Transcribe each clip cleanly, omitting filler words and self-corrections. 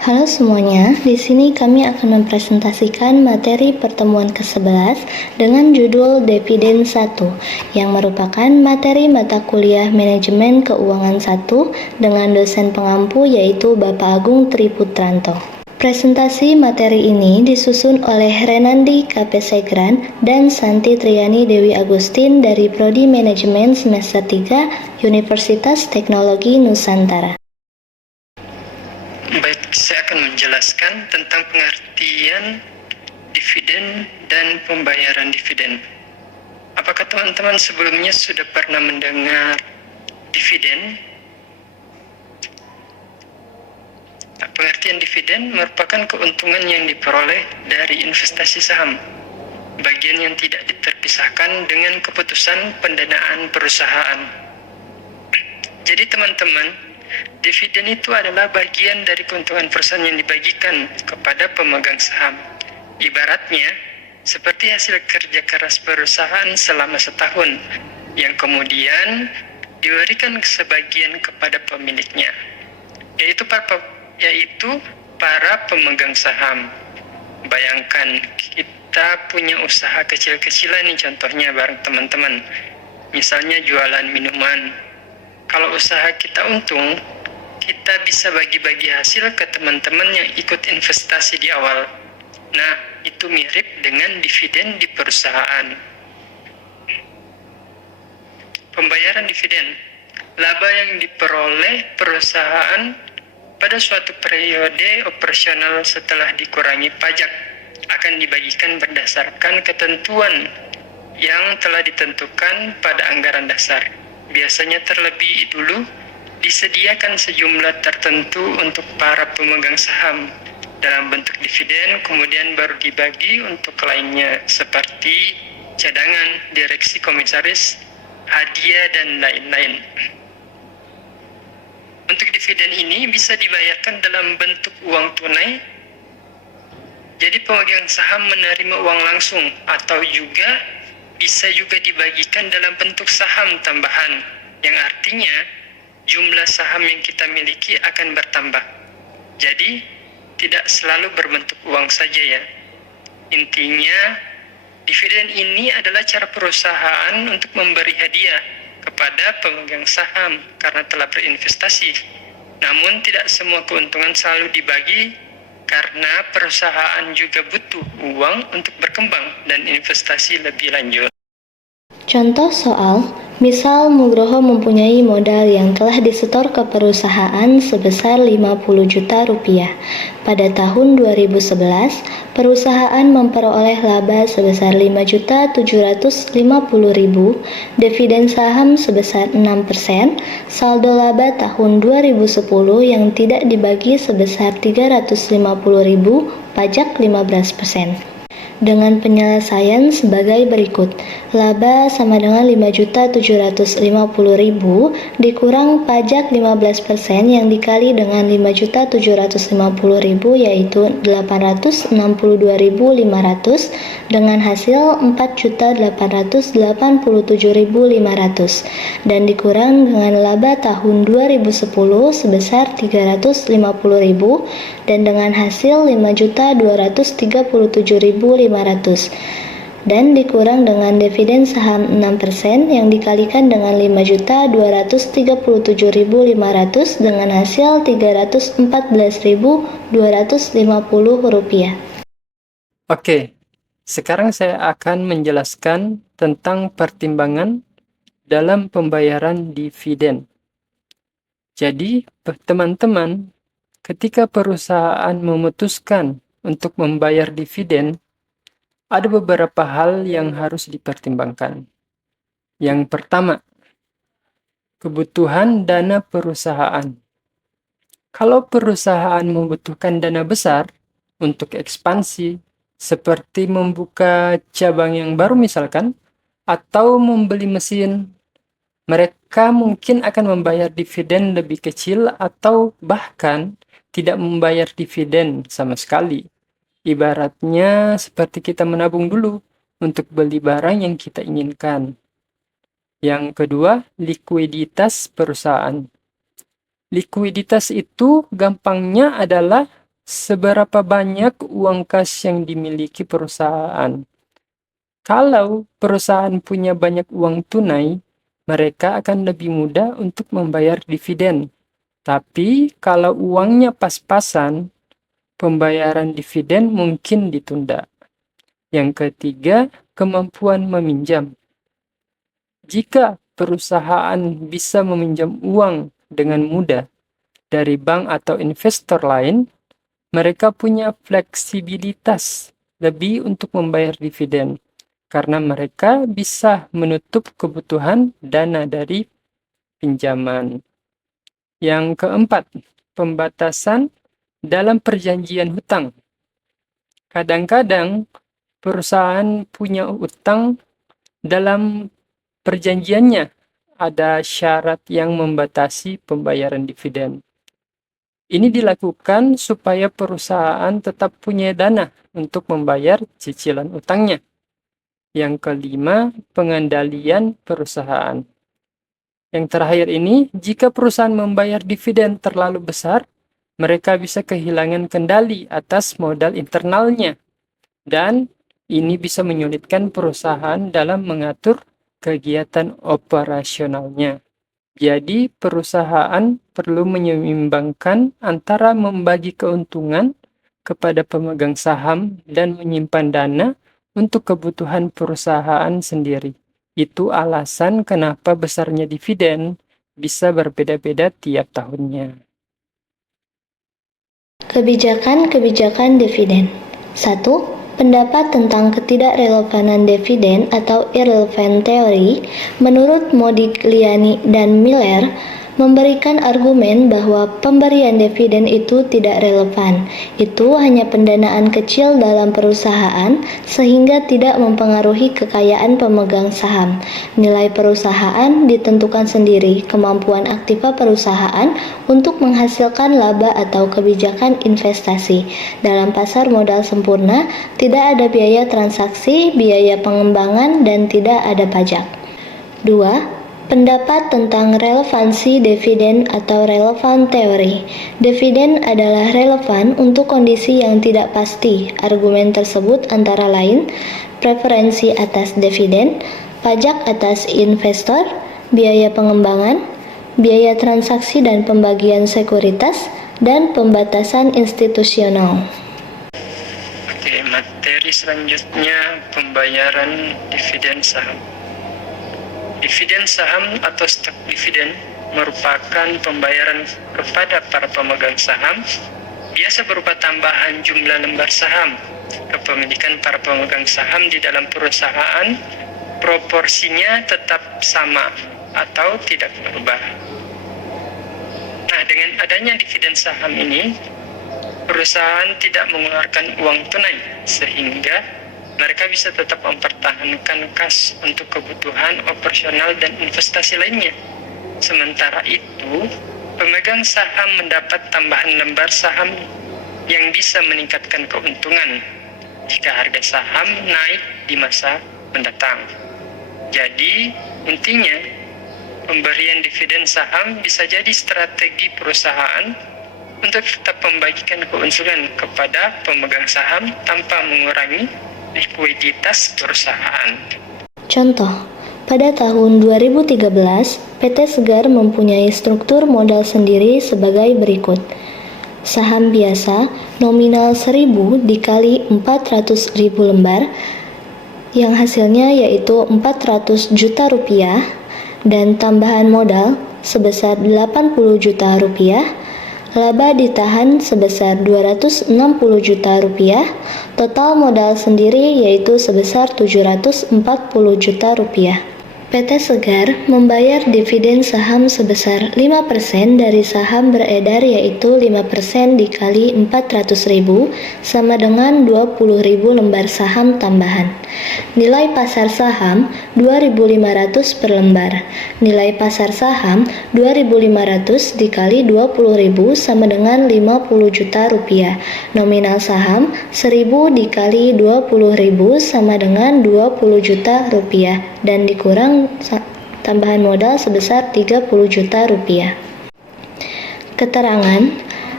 Halo semuanya, di sini kami akan mempresentasikan materi pertemuan ke-11 dengan judul Dividen 1 yang merupakan materi mata kuliah Manajemen Keuangan 1 dengan dosen pengampu yaitu Bapak Agung Triputranto. Presentasi materi ini disusun oleh Renandi KP Segran dan Santi Triani Dewi Agustin dari Prodi Manajemen semester 3 Universitas Teknologi Nusantara. Baik, saya akan menjelaskan tentang pengertian dividen dan pembayaran dividen. Apakah teman-teman sebelumnya sudah pernah mendengar dividen? Pengertian dividen merupakan keuntungan yang diperoleh dari investasi saham, bagian yang tidak terpisahkan dengan keputusan pendanaan perusahaan. Jadi teman-teman, dividen itu adalah bagian dari keuntungan perusahaan yang dibagikan kepada pemegang saham. Ibaratnya, seperti hasil kerja keras perusahaan selama setahun, yang kemudian diberikan sebagian kepada pemiliknya, yaitu para pemegang saham. Bayangkan, kita punya usaha kecil-kecilan nih contohnya bareng teman-teman. Misalnya jualan minuman. Kalau usaha kita untung, kita bisa bagi-bagi hasil ke teman-teman yang ikut investasi di awal. Nah, itu mirip dengan dividen di perusahaan. Pembayaran dividen, laba yang diperoleh perusahaan pada suatu periode operasional setelah dikurangi pajak akan dibagikan berdasarkan ketentuan yang telah ditentukan pada anggaran dasar. Biasanya terlebih dulu disediakan sejumlah tertentu untuk para pemegang saham dalam bentuk dividen, kemudian baru dibagi untuk lainnya seperti cadangan, direksi komisaris, hadiah, dan lain-lain. Untuk dividen ini bisa dibayarkan dalam bentuk uang tunai, jadi pemegang saham menerima uang langsung, atau bisa juga dibagikan dalam bentuk saham tambahan, yang artinya jumlah saham yang kita miliki akan bertambah. Jadi, tidak selalu berbentuk uang saja ya. Intinya, dividen ini adalah cara perusahaan untuk memberi hadiah kepada pemegang saham karena telah berinvestasi. Namun, tidak semua keuntungan selalu dibagi karena perusahaan juga butuh uang untuk berkembang dan investasi lebih lanjut. Contoh soal, misal Nugroho mempunyai modal yang telah disetor ke perusahaan sebesar 50 juta rupiah. Pada tahun 2011, perusahaan memperoleh laba sebesar 5.750.000, dividen saham sebesar 6%, saldo laba tahun 2010 yang tidak dibagi sebesar 350.000, pajak 15%. Dengan penyelesaian sebagai berikut. Laba sama dengan 5.750.000 dikurang pajak 15% yang dikali dengan 5.750.000 yaitu 862.500 dengan hasil 4.887.500 dan dikurang dengan laba tahun 2010 sebesar 350.000 dan dengan hasil 5.237.500 dan dikurang dengan dividen saham 6% yang dikalikan dengan 5.237.500 dengan hasil 314.250 rupiah. Oke, sekarang saya akan menjelaskan tentang pertimbangan dalam pembayaran dividen. Jadi, teman-teman, ketika perusahaan memutuskan untuk membayar dividen, ada beberapa hal yang harus dipertimbangkan. Yang pertama, kebutuhan dana perusahaan. Kalau perusahaan membutuhkan dana besar untuk ekspansi, seperti membuka cabang yang baru misalkan, atau membeli mesin, mereka mungkin akan membayar dividen lebih kecil atau bahkan tidak membayar dividen sama sekali. Ibaratnya seperti kita menabung dulu untuk beli barang yang kita inginkan. Yang kedua, likuiditas perusahaan. Likuiditas itu gampangnya adalah seberapa banyak uang kas yang dimiliki perusahaan. Kalau perusahaan punya banyak uang tunai, mereka akan lebih mudah untuk membayar dividen. Tapi kalau uangnya pas-pasan, pembayaran dividen mungkin ditunda. Yang ketiga, kemampuan meminjam. Jika perusahaan bisa meminjam uang dengan mudah dari bank atau investor lain, mereka punya fleksibilitas lebih untuk membayar dividen karena mereka bisa menutup kebutuhan dana dari pinjaman. Yang keempat, pembatasan dalam perjanjian hutang. Kadang-kadang perusahaan punya utang dalam perjanjiannya ada syarat yang membatasi pembayaran dividen. Ini dilakukan supaya perusahaan tetap punya dana untuk membayar cicilan utangnya. Yang kelima, pengendalian perusahaan. Yang terakhir ini, jika perusahaan membayar dividen terlalu besar, mereka bisa kehilangan kendali atas modal internalnya. Dan ini bisa menyulitkan perusahaan dalam mengatur kegiatan operasionalnya. Jadi, perusahaan perlu menyeimbangkan antara membagi keuntungan kepada pemegang saham dan menyimpan dana untuk kebutuhan perusahaan sendiri. Itu alasan kenapa besarnya dividen bisa berbeda-beda tiap tahunnya. Kebijakan-kebijakan dividen. 1. Pendapat tentang ketidakrelevanan dividen atau irrelevant theory menurut Modigliani dan Miller memberikan argumen bahwa pemberian dividen itu tidak relevan. Itu hanya pendanaan kecil dalam perusahaan sehingga tidak mempengaruhi kekayaan pemegang saham. Nilai perusahaan ditentukan sendiri kemampuan aktiva perusahaan untuk menghasilkan laba atau kebijakan investasi. Dalam pasar modal sempurna, tidak ada biaya transaksi, biaya pengembangan, dan tidak ada pajak. 2. Pendapat tentang relevansi dividen atau relevant theory. Dividen adalah relevan untuk kondisi yang tidak pasti. Argumen tersebut antara lain preferensi atas dividen, pajak atas investor, biaya pengembangan, biaya transaksi dan pembagian sekuritas, dan pembatasan institusional. Oke, materi selanjutnya pembayaran dividen saham. Dividen saham atau stok dividen merupakan pembayaran kepada para pemegang saham, biasa berupa tambahan jumlah lembar saham. Kepemilikan para pemegang saham di dalam perusahaan proporsinya tetap sama atau tidak berubah. Nah, dengan adanya dividen saham ini, perusahaan tidak mengeluarkan uang tunai sehingga mereka bisa tetap mempertahankan kas untuk kebutuhan operasional dan investasi lainnya. Sementara itu, pemegang saham mendapat tambahan lembar saham yang bisa meningkatkan keuntungan jika harga saham naik di masa mendatang. Jadi, intinya, pemberian dividen saham bisa jadi strategi perusahaan untuk tetap membagikan keuntungan kepada pemegang saham tanpa mengurangi likuiditas perusahaan. Contoh, pada tahun 2013, PT Segar mempunyai struktur modal sendiri sebagai berikut. Saham biasa nominal 1.000 dikali 400.000 lembar, yang hasilnya yaitu 400 juta rupiah, dan tambahan modal sebesar 80 juta rupiah, laba ditahan sebesar 260 juta rupiah, total modal sendiri yaitu sebesar 740 juta rupiah. PT Segar membayar dividen saham sebesar 5% dari saham beredar yaitu 5% dikali 400.000 sama dengan 20.000 lembar saham tambahan. Nilai pasar saham 2.500 per lembar. Nilai pasar saham 2.500 dikali 20.000 sama dengan 50 juta rupiah. Nominal saham 1.000 dikali 20.000 sama dengan 20 juta rupiah dan dikurang tambahan modal sebesar 30 juta rupiah. Keterangan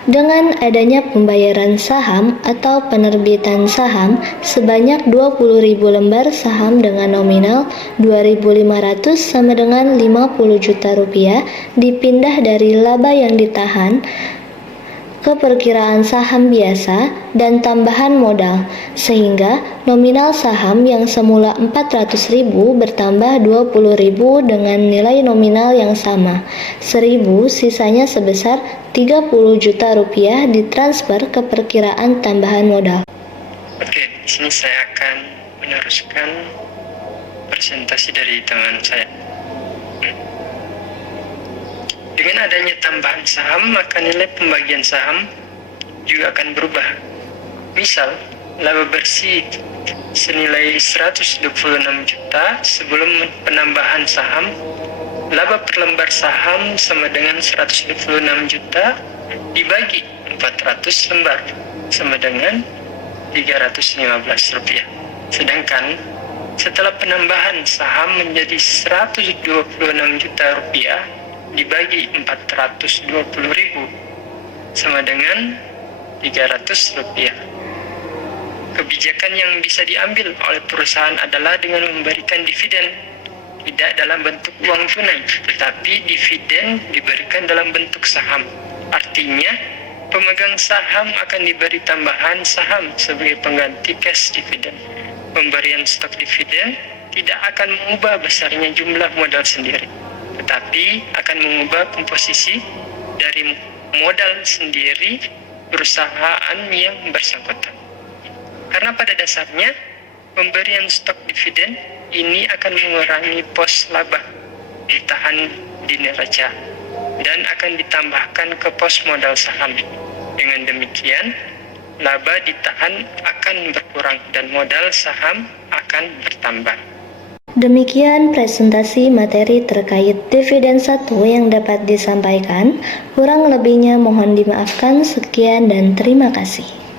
Dengan adanya pembayaran saham atau penerbitan saham sebanyak 20.000 lembar saham dengan nominal 2.500 sama dengan 50 juta rupiah dipindah dari laba yang ditahan ke perkiraan saham biasa dan tambahan modal, sehingga nominal saham yang semula 400.000 bertambah 20.000 dengan nilai nominal yang sama. 1.000 sisanya sebesar 30 juta rupiah ditransfer ke perkiraan tambahan modal. Oke, di sini saya akan meneruskan presentasi dari teman saya. Dengan adanya tambahan saham, maka nilai pembagian saham juga akan berubah. Misal, laba bersih senilai 126 juta sebelum penambahan saham, laba per lembar saham sama dengan 126 juta dibagi 400 lembar sama dengan 315 rupiah. Sedangkan setelah penambahan saham menjadi 126 juta rupiah dibagi 420.000 sama dengan 300 rupiah. Kebijakan yang bisa diambil oleh perusahaan adalah dengan memberikan dividen, tidak dalam bentuk uang tunai, tetapi dividen diberikan dalam bentuk saham. Artinya, pemegang saham akan diberi tambahan saham sebagai pengganti cash dividen. Pemberian stok dividen tidak akan mengubah besarnya jumlah modal sendiri, tetapi akan mengubah komposisi dari modal sendiri perusahaan yang bersangkutan. Karena pada dasarnya, pemberian stok dividen ini akan mengurangi pos laba ditahan di neraca dan akan ditambahkan ke pos modal saham. Dengan demikian, laba ditahan akan berkurang dan modal saham akan bertambah. Demikian presentasi materi terkait dividen 1 yang dapat disampaikan. Kurang lebihnya mohon dimaafkan. Sekian dan terima kasih.